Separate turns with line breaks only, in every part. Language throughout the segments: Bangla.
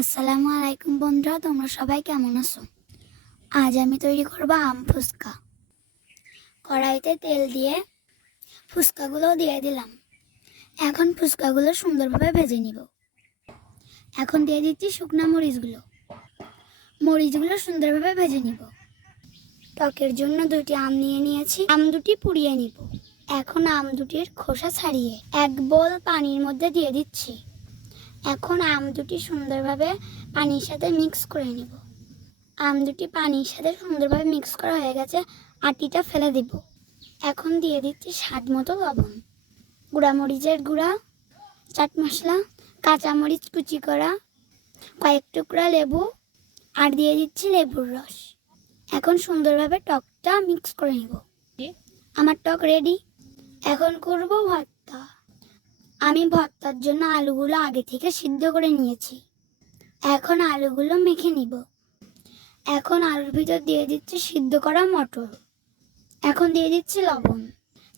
আসসালামু আলাইকুম বন্ধুরা, তোমরা সবাই কেমন আছো? আজ আমি তৈরি করব আম ফুচকা। কড়াইতে তেল দিয়ে ফুচকাগুলো দিয়ে দিলাম। এখন ফুচকাগুলো সুন্দরভাবে ভেজে নিব। এখন দিয়ে দিচ্ছি শুকনা মরিচগুলো। মরিচগুলো সুন্দরভাবে ভেজে নিব। টকের জন্য দুটি আম নিয়ে নিয়েছি। আম দুটি পুড়িয়ে নিব। এখন আম দুটির খোসা ছাড়িয়ে এক বোল পানির মধ্যে দিয়ে দিচ্ছি। এখন আম দুটি সুন্দরভাবে পানির সাথে মিক্স করে নিব। আম দুটি পানির সাথে সুন্দরভাবে মিক্স করা হয়ে গেছে, আটিটা ফেলে দিব। এখন দিয়ে দিচ্ছি স্বাদ মতো লবণ। গুঁড়ামরিচের গুঁড়া, চাট মশলা কাঁচামরিচ কুচি করা, কয়েক টুকরা লেবু, আর দিয়ে দিচ্ছি লেবুর রস। এখন সুন্দরভাবে টকটা মিক্স করে নিব। আমার টক রেডি এখন করব ভর্তা। আমি ভর্তার জন্য আলুগুলো আগে থেকে সিদ্ধ করে নিয়েছি। এখন আলুগুলো মেখে নিব। এখন আলুর ভিতর দিয়ে দিচ্ছি সিদ্ধ করা মটর। এখন দিয়ে দিচ্ছি লবণ,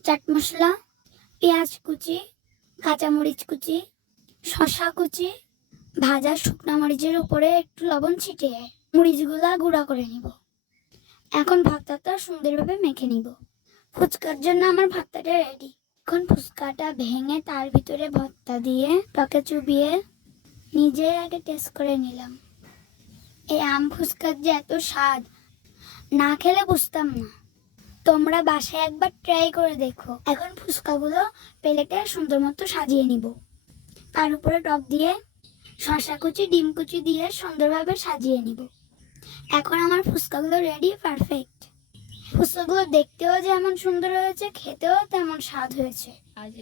চাট মশলা, পেঁয়াজ কুচি, কাঁচামরিচ কুচি, শসা কুচি, ভাজা শুকনো মরিচের উপরে একটু লবণ ছিটিয়ে মরিচগুলো গুঁড়া করে নিব। এখন ভর্তাটা সুন্দরভাবে মেখে নিব। ফুচকার জন্য আমার ভর্তাটা রেডি এখন ফুচকাটা ভেঙে তার ভিতরে ভর্তা দিয়ে টকে চুবিয়ে নিজে আগে টেস্ট করে নিলাম। এই আম ফুচকার যে এত স্বাদ, না খেলে বুঝতাম না। তোমরা বাসায় একবার ট্রাই করে দেখো। এখন ফুচকাগুলো প্লেটে সুন্দর মতো সাজিয়ে নিব। তার উপরে টক দিয়ে শসা কুচি, ডিম কুচি দিয়ে সুন্দরভাবে সাজিয়ে নিব। এখন আমার ফুচকাগুলো রেডি পারফেক্ট ফুচকাগুলো দেখতেও যেমন সুন্দর হয়েছে খেতেও তেমন স্বাদ হয়েছে।
আজ